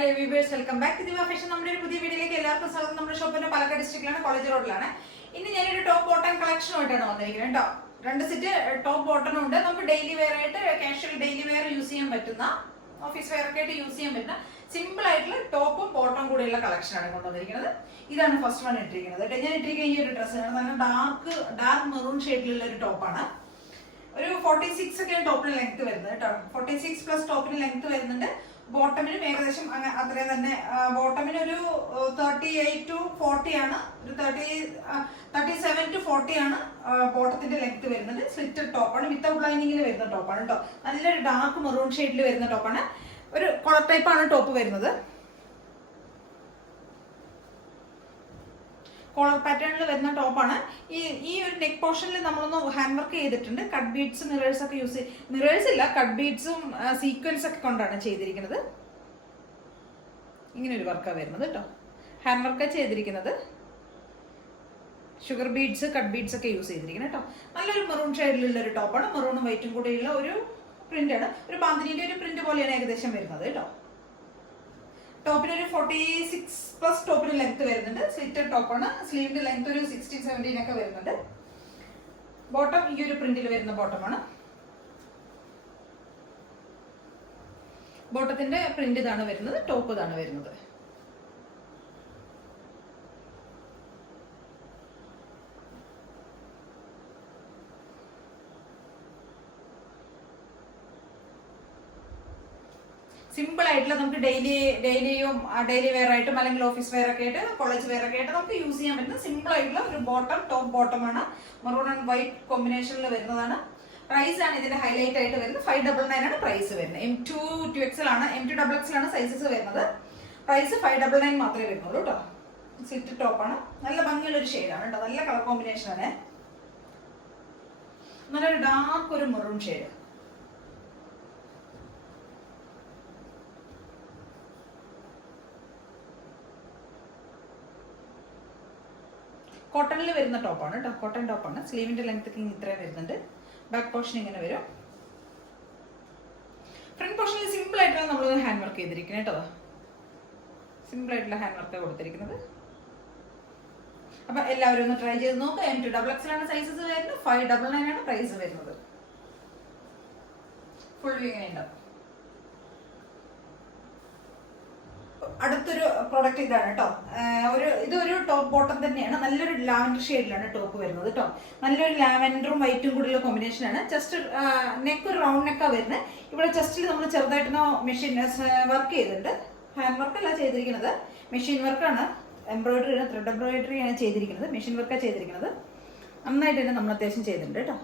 Viewers welcome back to ദിവ fashion. നമ്മുടെ ഒരു പുതിയ വീഡിയോയിലേക്ക് എല്ലാവർക്കും സ്വാഗതം. നമ്മുടെ ഷോപ്പിന്റെ പാലക്കാട് ഡിസ്ട്രിക്റ്റിലാണ്, കോളേജ് റോഡിലാണ്. ഇന്ന് ഞാനൊരു ടോപ്പ് ബോട്ടം കളക്ഷനുമായിട്ടാണ് വന്നിരിക്കുന്നത് കേട്ടോ. 2 സെറ്റ് ടോപ്പ് ബോട്ടം ഉണ്ട്. നമുക്ക് ഡെയിലി വെയർ ആയിട്ട്, കാഷ്വൽ ഡെയിലി വെയർ യൂസ് ചെയ്യാൻ പറ്റുന്ന, ഓഫീസ് വെയർ ഒക്കെ ആയിട്ട് യൂസ് ചെയ്യാൻ പറ്റുന്ന സിമ്പിൾ ആയിട്ടുള്ള ടോപ്പും ബോട്ടം കൂടെയുള്ള കളക്ഷനാണ് കൊണ്ടുവന്നിരിക്കുന്നത്. ഇതാണ് ഫസ്റ്റ് വൺ ഇട്ടിരിക്കുന്നത്. ഞാൻ ഇട്ടിരിക്കുന്ന ഈ ഒരു ഡ്രസ്സ് നല്ല ഡാർക്ക് മെറൂൺ ഷെയ്ഡിലുള്ള ഒരു ടോപ്പാണ്. ഒരു 46 ഒക്കെയാണ് ടോപ്പിന് ലെങ്ത് വരുന്നത് കേട്ടോ. 46 പ്ലസ് ടോപ്പിന് ലെങ്ത് വരുന്നുണ്ട്. ബോട്ടമിനും ഏകദേശം അത്രയും തന്നെ. ബോട്ടമിന് ഒരു 38 to 40 ആണ്, ഒരു 37 to 40 ആണ് ബോട്ടത്തിന്റെ ലെങ്ത് വരുന്നത്. സ്ലിറ്റഡ് ടോപ്പാണ്, വിത്തൗട്ട് ലൈനിങ്ങിൽ വരുന്ന ടോപ്പാണ് കേട്ടോ. നല്ലൊരു ഡാർക്ക് മെറൂൺ ഷെയ്ഡിൽ വരുന്ന ടോപ്പാണ്. ഒരു കോളർ ടൈപ്പാണ് ടോപ്പ് വരുന്നത്. കോളർ പാറ്റേണിൽ വരുന്ന ടോപ്പാണ്. ഈ ഒരു നെക്ക് പോർഷനിൽ നമ്മളൊന്ന് ഹാൻഡ് വർക്ക് ചെയ്തിട്ടുണ്ട്. കട്ട് ബീഡ്സ്, മിറേഴ്സ് ഒക്കെ യൂസ് മിറേഴ്സ് ഇല്ല, കട്ട് ബീഡ്സും സീക്വൻസ് ഒക്കെ കൊണ്ടാണ് ചെയ്തിരിക്കുന്നത്. ഇങ്ങനെ ഒരു വർക്കാണ് വരുന്നത് കേട്ടോ. ഹാൻഡ് വർക്ക് ചെയ്തിരിക്കുന്നത്. ഷുഗർ ബീഡ്സ്, കട്ട് ബീഡ്സ് ഒക്കെ യൂസ് ചെയ്തിരിക്കുന്നത് കേട്ടോ. നല്ലൊരു മെറൂൺ ഷെയ്ഡിലുള്ള ഒരു ടോപ്പാണ്. മെറൂണും വൈറ്റും കൂടെയുള്ള ഒരു പ്രിന്റാണ്. ഒരു ബാന്തിനിയുടെ ഒരു പ്രിന്റ് പോലെയാണ് ഏകദേശം വരുന്നത് കേട്ടോ. ടോപ്പിന് ഒരു 46 പ്ലസ് ടോപ്പിന് ലെങ്ത് വരുന്നുണ്ട്. സ്ലിറ്റഡ് ടോപ്പാണ്. സ്ലീവിന്റെ ലെങ്ത് ഒരു 16-17 ഒക്കെ വരുന്നുണ്ട്. ബോട്ടം ഈ ഒരു പ്രിന്റിൽ വരുന്ന ബോട്ടമാണ്. ബോട്ടത്തിന്റെ പ്രിന്റ് ഇതാണ് വരുന്നത്, ടോപ്പ് ഇതാണ് വരുന്നത്. സിമ്പിൾ ആയിട്ടുള്ള നമുക്ക് ഡെയിലി വെയർ ആയിട്ടും അല്ലെങ്കിൽ ഓഫീസ് വെയർ ഒക്കെ ആയിട്ട്, കോളേജ് വെയർ ഒക്കെ ആയിട്ട് നമുക്ക് യൂസ് ചെയ്യാൻ പറ്റുന്ന സിമ്പിൾ ആയിട്ടുള്ള ഒരു ബോട്ടം, ടോപ്പ് ബോട്ടമാണ്. മെറൂൺ ആൻഡ് വൈറ്റ് കോമ്പിനേഷനിൽ വരുന്നതാണ്. പ്രൈസ് ആണ് ഇതിന്റെ ഹൈലൈറ്റ് ആയിട്ട് വരുന്നത്. 599 ആണ് പ്രൈസ് വരുന്നത്. M2 to XL ആണ്, M2 XXL ആണ് സൈസസ് വരുന്നത്. പ്രൈസ് 599 മാത്രമേ വരുന്നുള്ളൂ കേട്ടോ. സ്ലിറ്റ് ടോപ്പാണ്. നല്ല ഭംഗിയുള്ള ഒരു ഷെയ്ഡാണ് കേട്ടോ. നല്ല കളർ കോമ്പിനേഷൻ ആണ്. നല്ലൊരു ഡാർക്ക് ഒരു മെറൂൺ ഷെയ്ഡ്. കോട്ടണിൽ വരുന്ന ടോപ്പാണ് കേട്ടോ. കോട്ടൺ ടോപ്പാണ്. സ്ലീവിന്റെ ലെങ്ത് ഇത്രയും വരുന്നുണ്ട്. ബാക്ക് പോർഷൻ ഇങ്ങനെ വരും. ഫ്രണ്ട് പോർഷനിൽ സിമ്പിൾ ആയിട്ടാണ് നമ്മൾ ഹാൻഡ് വർക്ക് ചെയ്തിരിക്കുന്നത് കേട്ടോ. സിമ്പിൾ ആയിട്ടുള്ള ഹാൻഡ് വർക്ക് കൊടുത്തിരിക്കുന്നത്. അപ്പൊ എല്ലാവരും ഒന്ന് ട്രൈ ചെയ്ത് നോക്കുക. M2 XXL ആണ് സൈസസ് വരുന്നത്. 599 ആണ് പ്രൈസ് വരുന്നത്. ഫുൾ വ്യൂ ഇങ്ങനെ ഉണ്ടാവും. അടുത്തൊരു പ്രൊഡക്റ്റ് ഇതാണ് കേട്ടോ. ഇതൊരു ടോപ്പ് ബോട്ടം തന്നെയാണ്. നല്ലൊരു ലാവൻഡർ ഷെയ്ഡിലാണ് ടോപ്പ് വരുന്നത് കേട്ടോ. നല്ലൊരു ലാവൻഡറും വൈറ്റും കൂടിയുള്ള കോമ്പിനേഷൻ ആണ്. ജസ്റ്റ് നെക്ക് ഒരു റൗണ്ട് നെക്കാണ് വരുന്നത്. ഇവിടെ ജസ്റ്റിൽ നമ്മൾ ചെറുതായിട്ടൊന്ന് മെഷീൻ വർക്ക് ചെയ്തിട്ടുണ്ട്. ഹാൻഡ് വർക്ക് അല്ല ചെയ്തിരിക്കുന്നത്, മെഷീൻ വർക്കാണ്. എംബ്രോയിഡറി ആണ്, ത്രെഡ് എംബ്രോയിഡറി ആണ് ചെയ്തിരിക്കുന്നത്. മെഷീൻ വർക്കാണ് ചെയ്തിരിക്കുന്നത്. നന്നായിട്ട് തന്നെ നമ്മൾ അത്യാവശ്യം ചെയ്തിട്ടുണ്ട് കേട്ടോ.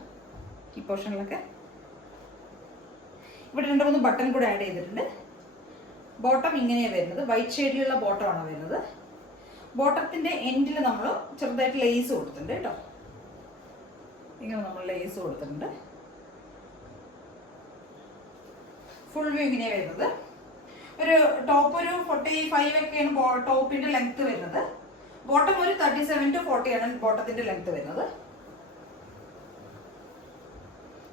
ഈ പോർഷനിലൊക്കെ ഇവിടെ 2-3 ബട്ടൺ കൂടെ ആഡ് ചെയ്തിട്ടുണ്ട്. ബോട്ടം ഇങ്ങനെയാണ് വരുന്നത്. വൈറ്റ് ഷെയ്ഡിലുള്ള ബോട്ടമാണ് വരുന്നത്. ബോട്ടത്തിന്റെ എൻഡിൽ നമ്മൾ ചെറുതായിട്ട് ലേസ് കൊടുത്തിട്ടുണ്ട് കേട്ടോ. ഇങ്ങനെ നമ്മൾ ലേസ് കൊടുത്തിട്ടുണ്ട്. ഫുൾ വ്യൂ ഇങ്ങനെയാണ് വരുന്നത്. ഒരു ടോപ്പ് ഒരു 45 ഒക്കെയാണ് ടോപ്പിന്റെ ലെങ്ത് വരുന്നത്. ബോട്ടം ഒരു 37 to 40 ആണ് ബോട്ടത്തിന്റെ ലെങ്ത് വരുന്നത്.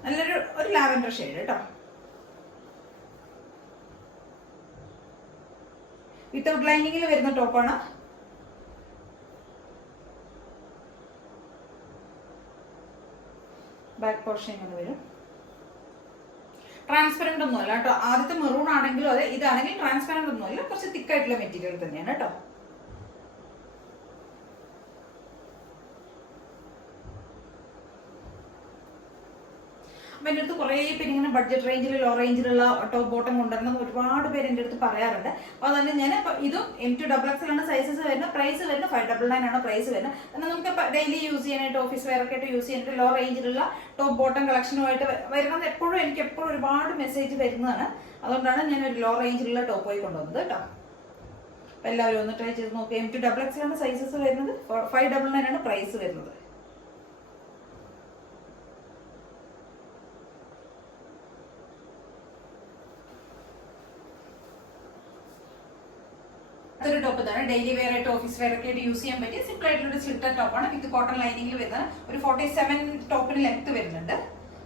നല്ലൊരു ലാവൻഡർ ഷെയ്ഡ് കേട്ടോ. വിത്തൗട്ട് ലൈനിങ്ങിൽ വരുന്ന ടോപ്പാണ്. ബാക്ക് പോർഷൻ ഇങ്ങനെ വരും. ട്രാൻസ്പെറന്റ് ഒന്നും അല്ല കേട്ടോ. ആദ്യത്തെ മെറൂൺ ആണെങ്കിലും അതെ, ഇതാണെങ്കിൽ ട്രാൻസ്പെറന്റ് ഒന്നും അല്ല. കുറച്ച് തിക്കായിട്ടുള്ള മെറ്റീരിയൽ തന്നെയാണ് കേട്ടോ. എൻ്റെ അടുത്ത് കുറേ പേര് ഇങ്ങനെ ബഡ്ജറ്റ് റേഞ്ചിൽ, ലോ റേഞ്ചിലുള്ള ടോപ്പ് ബോട്ടം കൊണ്ടുവരണം ഒരുപാട് പേര് എൻ്റെ അടുത്ത് പറയാറുണ്ട്. അപ്പോൾ അതന്നെ ഞാൻ ഇതും M2 XXL ആണ് സൈസസ് വരുന്നത്. പ്രൈസ് വരുന്നത് 599 ആണ് പ്രൈസ് വരുന്നത്. എന്നാൽ നമുക്ക് ഡെയിലി യൂസ് ചെയ്യാനായിട്ട്, ഓഫീസ് വെയർ ഒക്കെ ആയിട്ട് യൂസ് ചെയ്യാനായിട്ട് ലോ റേഞ്ചിലുള്ള ടോപ്പ് ബോട്ടം കളക്ഷനുമായിട്ട് വരുന്നത് എനിക്ക് എപ്പോഴും ഒരുപാട് മെസ്സേജ് വരുന്നതാണ്. അതുകൊണ്ടാണ് ഞാൻ ഒരു ലോ റേഞ്ചിലുള്ള ടോപ്പ് പോയി കൊണ്ടുവന്നത് കേട്ടോ. അപ്പോൾ എല്ലാവരും ഒന്ന് ട്രൈ ചെയ്ത് നോക്കുക. M2 XXL ആണ് സൈസസ് വരുന്നത്. 599 ആണ് പ്രൈസ് വരുന്നത്. ഒരു ടോപ്പ് ഇതാണ്. ഡെയിലി വെയർ ആയിട്ട്, ഓഫീസ് വെയർ ഒക്കെ ആയിട്ട് യൂസ് ചെയ്യാൻ പറ്റിയ സിമ്പിൾ ആയിട്ടുള്ള സ്ലിറ്റഡ് ടോപ്പാണ്. വിത്ത് കോട്ടൺ ലൈനിങ്ങിൽ വരുന്നത്. ഒരു 47 ടോപ്പിന് ലെങ്ത് വരുന്നുണ്ട്.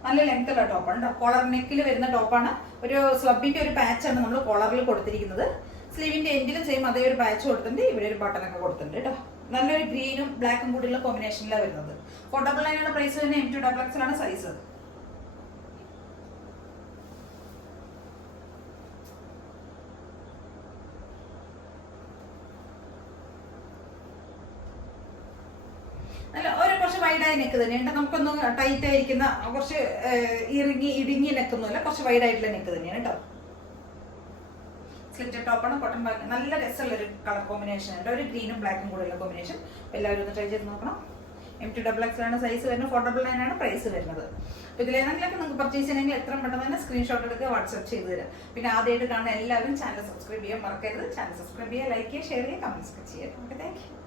നല്ല ലെങ്ത് ഉള്ള ടോപ്പാണ്. കോളർ നെക്കിൽ വരുന്ന ടോപ്പാണ്. ഒരു സ്ലബിന്റെ ഒരു പാച്ചാണ് നമ്മൾ കോളറിൽ കൊടുത്തിരിക്കുന്നത്. സ്ലീവിന്റെ എൻഡിലും സെയിം അതേ ഒരു പാച്ച് കൊടുത്തിട്ടുണ്ട്, ഇവിടെ ഒരു ബട്ടൺ ഒക്കെ കൊടുത്തിട്ടുണ്ട് കേട്ടോ. നല്ലൊരു ഗ്രീനും ബ്ലാക്കും കൂടിയുള്ള കോമ്പിനേഷനിലാണ് വരുന്നത്. 499 പ്രൈസ് തന്നെ. M2 XXL ആണ് സൈസ്. കുറച്ച് വൈഡായി നെക്ക് തന്നെയുണ്ട്. നമുക്കൊന്നും ടൈറ്റ് ആയിരിക്കുന്ന കുറച്ച് ഇടുങ്ങി നെക്കൊന്നുമല്ല, കുറച്ച് വൈഡായിട്ടുള്ള നെക്ക് തന്നെയാണ് കേട്ടോ. സ്ലിറ്റഡ് ടോപ്പാണ്, കോട്ടൺ ബാഗ്. നല്ല രസമുള്ള ഒരു കളർ കോമ്പിനേഷൻ ഉണ്ട്, ഒരു ഗ്രീനും ബ്ലാക്കും കൂടെയുള്ള കോമ്പിനേഷൻ. എല്ലാവരും ഒന്ന് ട്രൈ ചെയ്ത് നോക്കണം. M2 XXL ആണ് സൈസ് വരുന്നത്. 499 ആണ് പ്രൈസ് വരുന്നത്. അപ്പോൾ ഇതിലേതെങ്കിലൊക്കെ നിങ്ങൾക്ക് പർച്ചേസ് ചെയ്യണമെങ്കിൽ എത്രയും പെട്ടെന്ന് തന്നെ സ്ക്രീൻഷോട്ട് എടുക്കുക, വാട്സ്ആപ്പ് ചെയ്ത് തരാം. പിന്നെ ആദ്യമായിട്ട് കാണുന്ന എല്ലാവരും ചാനൽ സബ്സ്ക്രൈബ് ചെയ്യാൻ മറക്കരുത്. ചാനൽ സബ്സ്ക്രൈബ് ചെയ്യുക, ലൈക്ക് ചെയ്യുക, ഷെയർ ചെയ്യുക, കമൻറ്റ്സ് ഒക്കെ ചെയ്യുക. Okay, thank you.